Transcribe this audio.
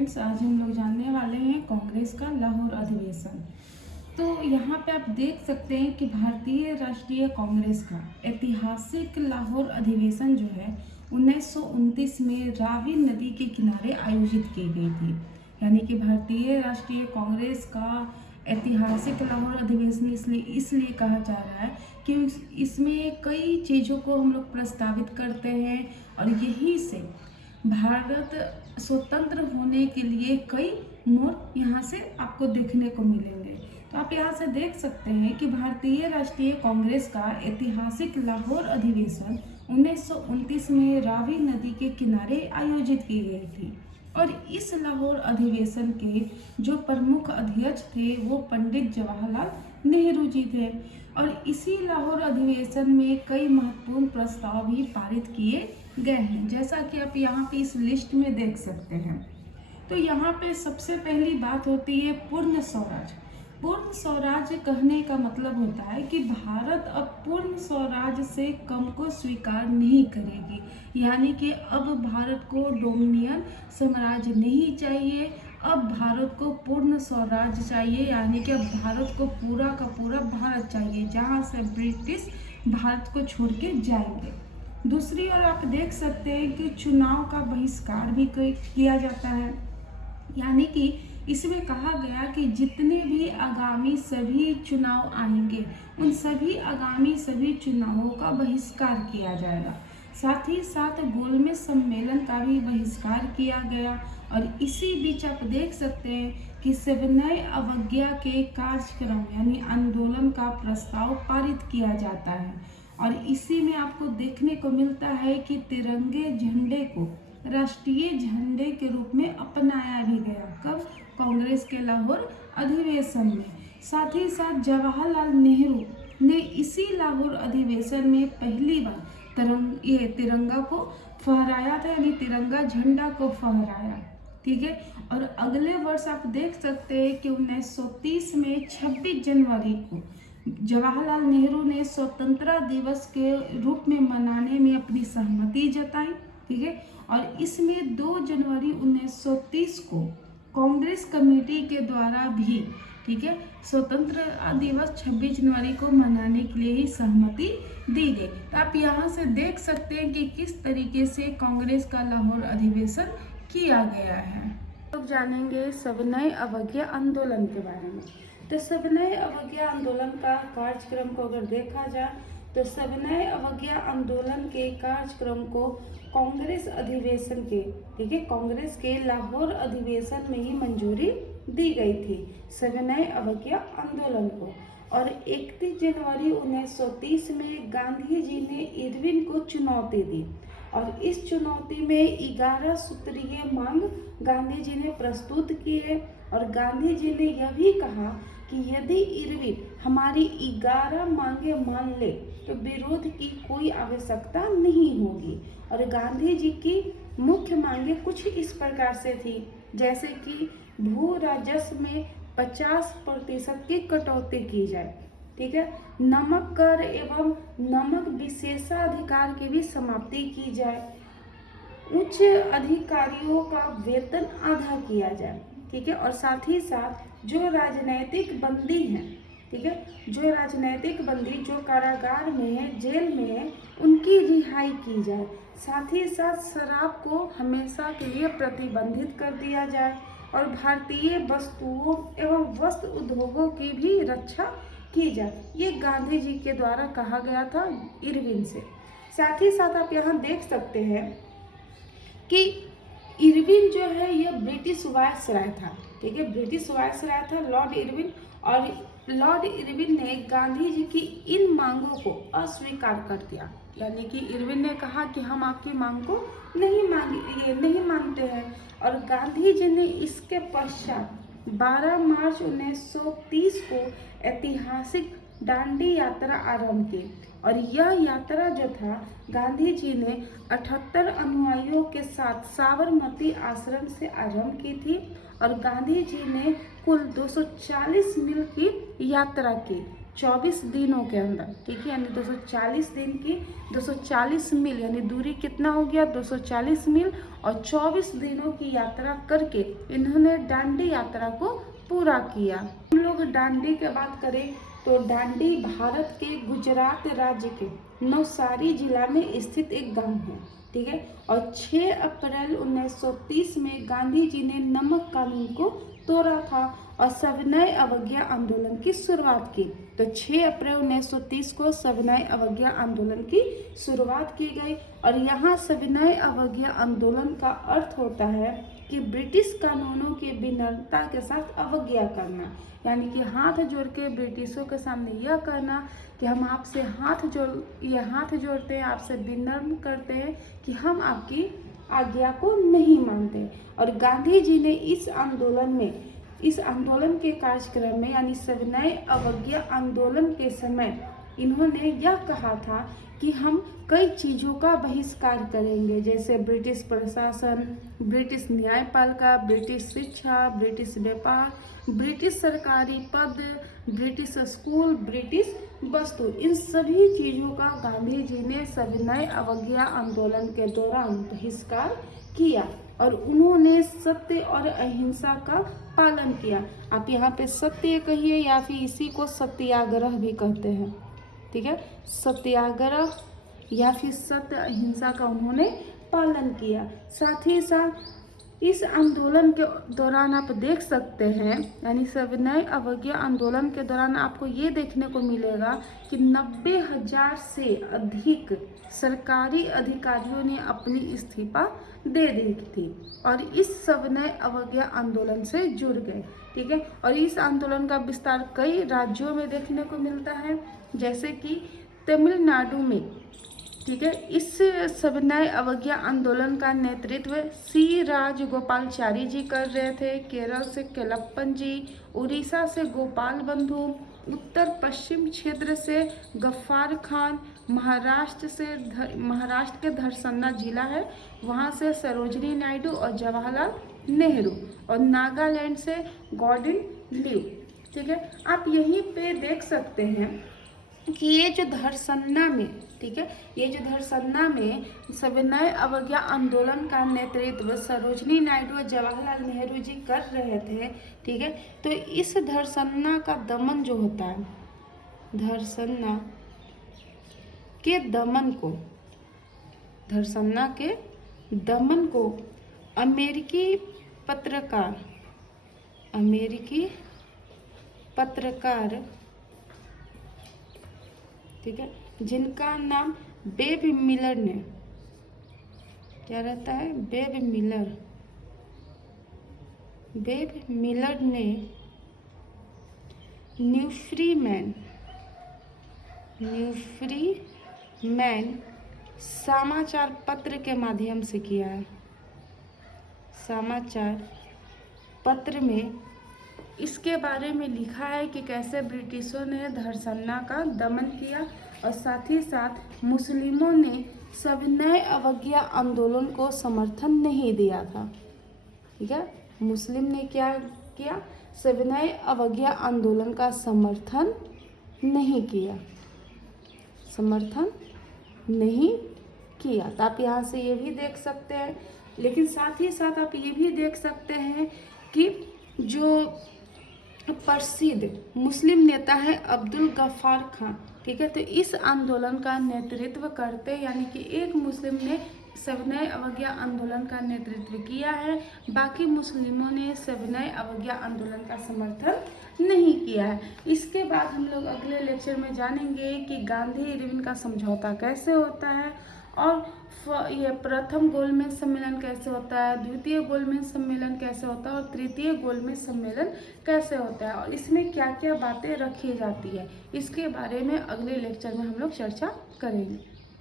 Friends, आज हम लोग जानने वाले हैं कांग्रेस का लाहौर अधिवेशन। तो यहाँ पे आप देख सकते हैं कि भारतीय राष्ट्रीय कांग्रेस का ऐतिहासिक लाहौर अधिवेशन जो है 1929 में रावी नदी के किनारे आयोजित की गई थी। यानी कि भारतीय राष्ट्रीय कांग्रेस का ऐतिहासिक लाहौर अधिवेशन इसलिए कहा जा रहा है कि इसमें कई चीज़ों को हम लोग प्रस्तावित करते हैं और यहीं से भारत स्वतंत्र होने के लिए कई मोड़ यहाँ से आपको देखने को मिलेंगे। तो आप यहाँ से देख सकते हैं कि भारतीय राष्ट्रीय कांग्रेस का ऐतिहासिक लाहौर अधिवेशन 1929 में रावी नदी के किनारे आयोजित की गई थी और इस लाहौर अधिवेशन के जो प्रमुख अध्यक्ष थे वो पंडित जवाहरलाल नेहरू जी थे और इसी लाहौर अधिवेशन में कई महत्वपूर्ण प्रस्ताव भी पारित किए गए हैं, जैसा कि आप यहाँ पे इस लिस्ट में देख सकते हैं। तो यहाँ पे सबसे पहली बात होती है पूर्ण स्वराज। पूर्ण स्वराज कहने का मतलब होता है कि भारत अब पूर्ण स्वराज से कम को स्वीकार नहीं करेगी, यानी कि अब भारत को डोमिनियन साम्राज्य नहीं चाहिए, अब भारत को पूर्ण स्वराज चाहिए, यानी कि अब भारत को पूरा का पूरा भारत चाहिए, जहाँ से ब्रिटिश भारत को छोड़ के जाएंगे। दूसरी ओर आप देख सकते हैं कि चुनाव का बहिष्कार भी किया जाता है, यानी कि इसमें कहा गया कि जितने भी आगामी सभी चुनाव आएंगे उन सभी आगामी सभी चुनावों का बहिष्कार किया जाएगा। साथ ही साथ गोलमेज सम्मेलन का भी बहिष्कार किया गया और इसी बीच आप देख सकते हैं कि सविनय अवज्ञा के कार्यक्रम यानी आंदोलन का प्रस्ताव पारित किया जाता है और इसी में आपको देखने को मिलता है कि तिरंगे झंडे को राष्ट्रीय झंडे के रूप में अपनाया भी गया। कब? कांग्रेस के लाहौर अधिवेशन में। साथ ही साथ जवाहरलाल नेहरू ने इसी लाहौर अधिवेशन में पहली बार तिरंगा को फहराया था, यानी तिरंगा झंडा को फहराया। ठीक है। और अगले वर्ष आप देख सकते हैं कि 1930 में 26 जनवरी को जवाहरलाल नेहरू ने स्वतंत्रता दिवस के रूप में मनाने में अपनी सहमति जताई। ठीक है। और इसमें 2 जनवरी 1930 को कांग्रेस कमेटी के द्वारा भी, ठीक है, स्वतंत्रता दिवस 26 जनवरी को मनाने के लिए ही सहमति दी गई। तो आप यहाँ से देख सकते हैं कि किस तरीके से कांग्रेस का लाहौर अधिवेशन किया गया है। लोग जानेंगे सविनय अवज्ञा आंदोलन के बारे में। तो सविनय अवज्ञा आंदोलन का कार्यक्रम को अगर देखा जाए तो सविनय अवज्ञा आंदोलन के कार्यक्रम को कांग्रेस अधिवेशन के, ठीक है, कांग्रेस के लाहौर अधिवेशन में ही मंजूरी दी गई थी सविनय अवज्ञा आंदोलन को। और 31 जनवरी 1930 में गांधी जी ने इरविन को चुनौती दी और इस चुनौती में 11 सूत्रीय मांग गांधी जी ने प्रस्तुत की है और गांधी जी ने यह भी कहा कि यदि इरविन हमारी 11 मांगे मान ले तो विरोध की कोई आवश्यकता नहीं होगी। और गांधी जी की मुख्य मांगे कुछ इस प्रकार से थी, जैसे कि भू राजस्व में 50% की कटौती की जाए, ठीक है, नमक कर एवं नमक विशेषाधिकार की भी समाप्ति की जाए, उच्च अधिकारियों का वेतन आधा किया जाए, ठीक है, और साथ ही साथ जो राजनैतिक बंदी हैं, ठीक है, जो राजनैतिक बंदी जो कारागार में है, जेल में है, उनकी रिहाई की जाए। साथ ही साथ शराब को हमेशा के लिए प्रतिबंधित कर दिया जाए और भारतीय वस्तुओं एवं वस्त्र उद्योगों की भी रक्षा की जाए। ये गांधी जी के द्वारा कहा गया था इरविन से। साथ ही साथ आप यहाँ देख सकते हैं कि इरविन जो है यह ब्रिटिश वायसराय था, ठीक है, ब्रिटिश वायसराय था लॉर्ड इरविन। और लॉर्ड इरविन ने गांधी जी की इन मांगों को अस्वीकार कर दिया, यानी कि इरविन ने कहा कि हम आपकी मांग को नहीं मानते हैं। और गांधी जी ने इसके पश्चात 12 मार्च 1930 को ऐतिहासिक दांडी यात्रा आरंभ की और यह यात्रा जो था गांधी जी ने 78 अनुयायियों के साथ साबरमती आश्रम से आरंभ की थी और गांधी जी ने कुल 240 मील की यात्रा की। 24 दिनों के अंदर, ठीक है, यानी 240 दिन की 240 मील, यानी दूरी कितना हो गया 240 मील, और 24 दिनों की यात्रा करके इन्होंने दांडी यात्रा को पूरा किया। हम लोग दांडी की बात करें तो दांडी भारत के गुजरात राज्य के नवसारी जिला में स्थित एक गांव है, ठीक है। और 6 अप्रैल 1930 में गांधी जी ने नमक कानून को तोड़ा था और सविनय अवज्ञा आंदोलन की शुरुआत की। तो 6 अप्रैल 1930 को सविनय अवज्ञा आंदोलन की शुरुआत की गई, और यहाँ सविनय अवज्ञा आंदोलन का अर्थ होता है कि ब्रिटिश कानूनों की विनम्रता के साथ अवज्ञा करना, यानी कि हाथ जोड़ के ब्रिटिशों के सामने यह कहना कि हम आपसे हाथ जोड़ते हैं, आपसे विनम्र करते हैं कि हम आपकी आज्ञा को नहीं मानते। और गांधी जी ने इस आंदोलन के कार्यक्रम में, यानी सविनय अवज्ञा आंदोलन के समय इन्होंने यह कहा था कि हम कई चीज़ों का बहिष्कार करेंगे, जैसे ब्रिटिश प्रशासन, ब्रिटिश न्यायपालिका, ब्रिटिश शिक्षा, ब्रिटिश व्यापार, ब्रिटिश सरकारी पद, ब्रिटिश स्कूल, ब्रिटिश वस्तु, इन सभी चीज़ों का गांधी जी ने सविनय अवज्ञा आंदोलन के दौरान बहिष्कार किया, और उन्होंने सत्य और अहिंसा का पालन किया। आप यहाँ पे सत्य कहिए या फिर इसी को सत्याग्रह भी कहते हैं, ठीक है, सत्याग्रह या फिर सत्य अहिंसा का उन्होंने पालन किया। साथ ही साथ इस आंदोलन के दौरान आप देख सकते हैं, यानी सविनय अवज्ञा आंदोलन के दौरान आपको ये देखने को मिलेगा कि 90,000 से अधिक सरकारी अधिकारियों ने अपनी इस्तीफा दे दी थी और इस सविनय अवज्ञा आंदोलन से जुड़ गए, ठीक है। और इस आंदोलन का विस्तार कई राज्यों में देखने को मिलता है, जैसे कि तमिलनाडु में, ठीक है। इस सविनय अवज्ञा आंदोलन का नेतृत्व सी राजगोपालचारी जी कर रहे थे, केरल से केलप्पन जी, उड़ीसा से गोपाल बंधु, उत्तर पश्चिम क्षेत्र से गफ्फार खान, महाराष्ट्र के धरसन्ना जिला है, वहाँ से सरोजनी नायडू और जवाहरलाल नेहरू, और नागालैंड से गॉर्डन लिव, ठीक है। आप यहीं पे देख सकते हैं कि ये जो धरसन्ना में, ठीक है, ये जो धरसन्ना में सविनय अवज्ञा आंदोलन का नेतृत्व सरोजनी नायडू और जवाहरलाल नेहरू जी कर रहे थे, ठीक है। तो इस धरसन्ना का दमन जो होता है, धरसन्ना के दमन को अमेरिकी पत्रकार, ठीक है, जिनका नाम बेब मिलर ने, क्या रहता है, बेब मिलर ने न्यू फ्री मैन समाचार पत्र के माध्यम से किया है। समाचार पत्र में इसके बारे में लिखा है कि कैसे ब्रिटिशों ने धरसन्ना का दमन किया और साथ ही साथ मुस्लिमों ने सविनय अवज्ञा आंदोलन को समर्थन नहीं दिया था, ठीक है। मुस्लिम ने क्या किया, सविनय अवज्ञा आंदोलन का समर्थन नहीं किया। तो आप यहाँ से ये भी देख सकते हैं, लेकिन साथ ही साथ आप ये भी देख सकते हैं कि जो प्रसिद्ध मुस्लिम नेता है अब्दुल गफ्फार खान, ठीक है, तो इस आंदोलन का नेतृत्व करते, यानी कि एक मुस्लिम ने सविनय अवज्ञा आंदोलन का नेतृत्व किया है, बाकी मुस्लिमों ने सविनय अवज्ञा आंदोलन का समर्थन नहीं किया है। इसके बाद हम लोग अगले लेक्चर में जानेंगे कि गांधी इरविन का समझौता कैसे होता है, और ये प्रथम गोलमेज सम्मेलन कैसे होता है, द्वितीय गोलमेज सम्मेलन कैसे होता है और तृतीय गोलमेज सम्मेलन कैसे होता है, और इसमें क्या क्या बातें रखी जाती है, इसके बारे में अगले लेक्चर में हम लोग चर्चा करेंगे।